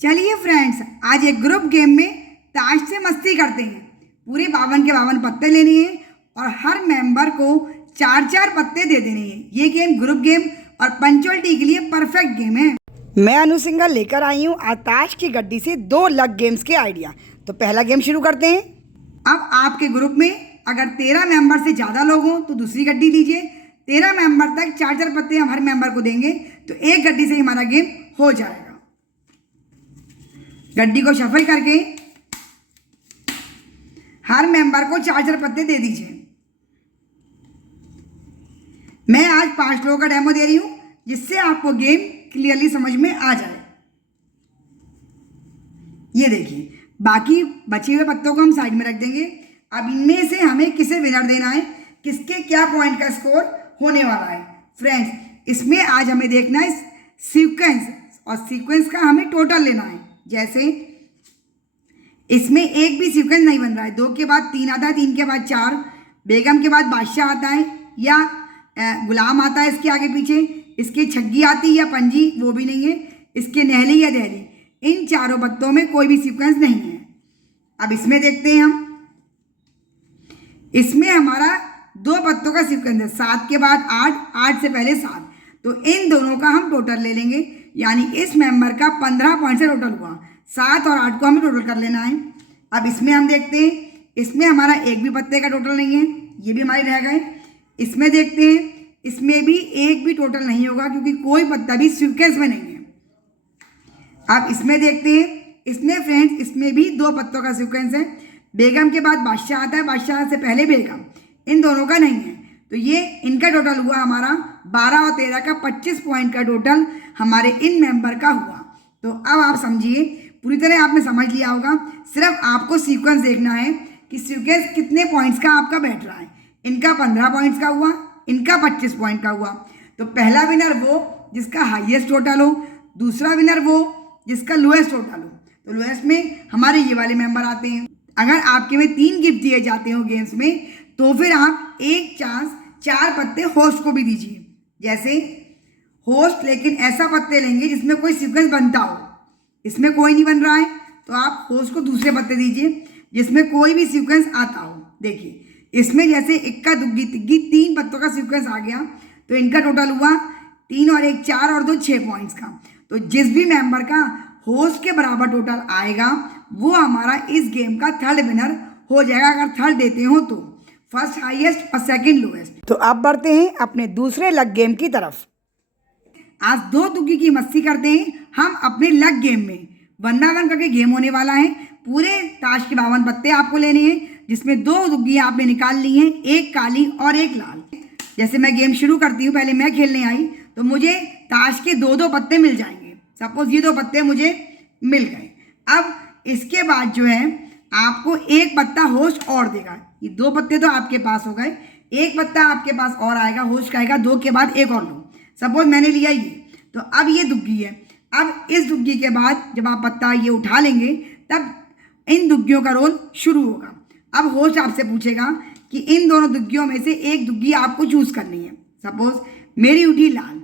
चलिए फ्रेंड्स, आज एक ग्रुप गेम में ताश से मस्ती करते हैं। पूरे 52 के 52 पत्ते लेने हैं और हर मेंबर को 4-4 पत्ते दे देने हैं। ये गेम ग्रुप गेम और पंचुअलिटी के लिए परफेक्ट गेम है। मैं अनु सिंघल लेकर आई हूँ आज ताश की गड्डी से 2 लक गेम्स के आइडिया। तो पहला गेम शुरू करते हैं। अब आपके ग्रुप में अगर 13 मेंबर से ज़्यादा लोग हों तो दूसरी गड्डी लीजिए। 13 मेंबर तक 4-4 पत्ते हम हर मेंबर को देंगे तो एक गड्डी से हमारा गेम हो जाएगा। गड्डी को शफल करके हर मेंबर को 4-4 पत्ते दे दीजिए। मैं आज 5 लोगों का डेमो दे रही हूं जिससे आपको गेम क्लियरली समझ में आ जाए। ये देखिए, बाकी बचे हुए पत्तों को हम साइड में रख देंगे। अब इनमें से हमें किसे विनर देना है, किसके क्या पॉइंट का स्कोर होने वाला है। फ्रेंड्स, इसमें आज हमें देखना है सीक्वेंस, और सीक्वेंस का हमें टोटल लेना है। जैसे इसमें एक भी सीक्वेंस नहीं बन रहा है। 2 के बाद 3 आता है, 3 के बाद 4, बेगम के बाद बादशाह आता है या गुलाम आता है इसके आगे पीछे, इसकी छग्गी आती है या पंजी, वो भी नहीं है, इसके नहली या दहली, इन चारों पत्तों में कोई भी सीक्वेंस नहीं है। अब इसमें देखते हैं हम, इसमें हमारा 2 पत्तों का सीक्वेंस है, 7 के बाद 8, 8 से पहले 7, तो इन दोनों का हम टोटल ले लेंगे। यानी इस मेंबर का 15 पॉइंट से टोटल हुआ। 7 और 8 को हमें टोटल कर लेना है। अब इसमें हम देखते हैं, इसमें हमारा एक भी पत्ते का टोटल नहीं है, ये भी हमारे रह गए। इसमें देखते हैं, इसमें भी एक भी टोटल नहीं होगा क्योंकि कोई पत्ता भी सीक्वेंस में नहीं है। अब इसमें देखते हैं, इसमें फ्रेंड्स इसमें भी 2 पत्तों का सीक्वेंस है। बेगम के बाद बादशाह आता है, बादशाह से पहले बेगम, इन दोनों का नहीं है। तो ये इनका टोटल हुआ हमारा 12 और 13 का 25 पॉइंट का टोटल हमारे इन मेंबर का हुआ। तो अब आप समझिए, पूरी तरह आपने समझ लिया होगा। सिर्फ आपको सीक्वेंस देखना है कि सीक्वेंस कितने पॉइंट्स का आपका बैठ रहा है। इनका 15 पॉइंट्स का हुआ, इनका 25 पॉइंट का हुआ। तो पहला विनर वो जिसका हाईएस्ट टोटल हो, दूसरा विनर वो जिसका लोएस्ट टोटल हो। तो लोएस्ट में हमारे ये वाले मेंबर आते हैं। अगर आपके में 3 गिफ्ट दिए जाते हो गेम्स में, तो फिर आप एक चांस 4 पत्ते होस्ट को भी दीजिए। जैसे होस्ट, लेकिन ऐसा पत्ते लेंगे जिसमें कोई सीक्वेंस बनता हो। इसमें कोई नहीं बन रहा है तो आप होस्ट को दूसरे पत्ते दीजिए जिसमें कोई भी सीक्वेंस आता हो। देखिए, इसमें जैसे इक्का दुग्गी तिग्गी 3 पत्तों का सीक्वेंस आ गया, तो इनका टोटल हुआ 3 और 1 4 और 2 6 पॉइंट्स का। तो जिस भी मेंबर का होस्ट के बराबर टोटल आएगा वो हमारा इस गेम का थर्ड विनर हो जाएगा, अगर थर्ड देते हो तो। फर्स्ट हाईएस्ट और सेकंड लोएस्ट। तो अब बढ़ते हैं अपने दूसरे लक गेम की तरफ। आज 2 दुग्गी की मस्ती करते हैं हम अपने लक गेम में। 1x1 करके गेम होने वाला है। पूरे ताश के 52 पत्ते आपको लेने हैं, जिसमें 2 दुग्गी आपने निकाल ली हैं, एक काली और एक लाल। जैसे मैं गेम शुरू करती हूँ, पहले मैं खेलने आई तो मुझे ताश के 2-2 पत्ते मिल जाएंगे। सपोज ये 2 पत्ते मुझे मिल गए। अब इसके बाद जो है आपको एक पत्ता होस्ट और देगा। ये 2 पत्ते तो आपके पास हो गए, एक पत्ता आपके पास और आएगा, होस्ट का आएगा। 2 के बाद एक और लो। सपोज मैंने लिया ये, तो अब ये दुग्गी है। अब इस दुग्गी के बाद जब आप पत्ता ये उठा लेंगे तब इन दुग्गियों का रोल शुरू होगा। अब होस्ट आपसे पूछेगा कि इन दोनों दुग्गियों में से एक दुग्गी आपको चूज करनी है। सपोज मेरी उठी लाल।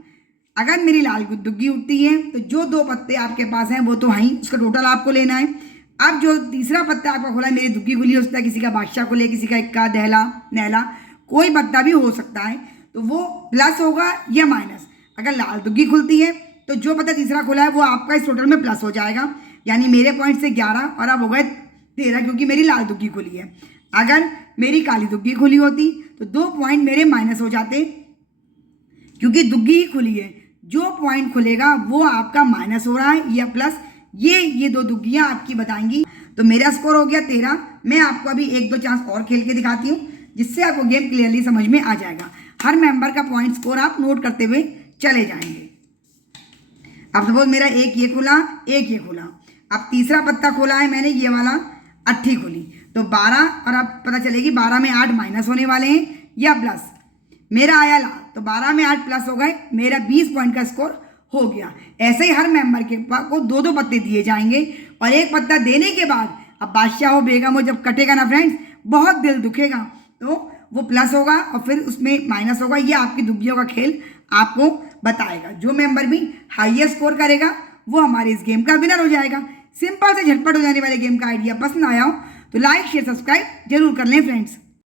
अगर मेरी लाल दुग्गी उठती है तो जो 2 पत्ते आपके पास हैं वो तो हैं, उसका टोटल आपको लेना है। अब जो तीसरा पत्ता आपका खुला है, मेरी दुग्गी खुली हो सकता है, किसी का बादशाह खुले, किसी का इक्का दहला नहला, कोई पत्ता भी हो सकता है, तो वो प्लस होगा या माइनस। अगर लाल दुग्गी खुलती है तो जो पत्ता तीसरा खुला है वो आपका इस टोटल में प्लस हो जाएगा। यानी मेरे पॉइंट से 11 और अब हो गए 13 क्योंकि मेरी लाल दुग्गी खुली है। अगर मेरी काली दुग्गी खुली होती तो 2 पॉइंट मेरे माइनस हो जाते क्योंकि दुग्गी ही खुली है। जो पॉइंट खुलेगा वो आपका माइनस हो रहा है या प्लस, ये 2 दुग्गियाँ आपकी बताएंगी। तो मेरा स्कोर हो गया 13। मैं आपको अभी 1-2 चांस और खेल के दिखाती हूँ जिससे आपको गेम क्लियरली समझ में आ जाएगा। हर मेंबर का पॉइंट स्कोर आप नोट करते हुए चले जाएंगे। अब सपोज मेरा एक ये खुला, एक ये खुला। अब तीसरा पत्ता खोला है मैंने, ये वाला अट्ठी खुली, तो 12, और अब पता चलेगी 12 में 8 माइनस होने वाले हैं या प्लस। मेरा आया लाल, तो 12 में 8 प्लस हो गए, मेरा 20 पॉइंट का स्कोर हो गया। ऐसे ही हर मेंबर के को 2-2 पत्ते दिए जाएंगे और एक पत्ता देने के बाद अब बादशाह हो बेगम हो, जब कटेगा ना फ्रेंड्स, बहुत दिल दुखेगा, तो वो प्लस होगा और फिर उसमें माइनस होगा। ये आपकी दुग्गियों का खेल आपको बताएगा। जो मेंबर भी हाईएस्ट स्कोर करेगा वो हमारे इस गेम का विनर हो जाएगा। सिंपल से झटपट हो जाने वाले गेम का आइडिया पसंद आया हो तो लाइक शेयर सब्सक्राइब जरूर कर लें फ्रेंड्स।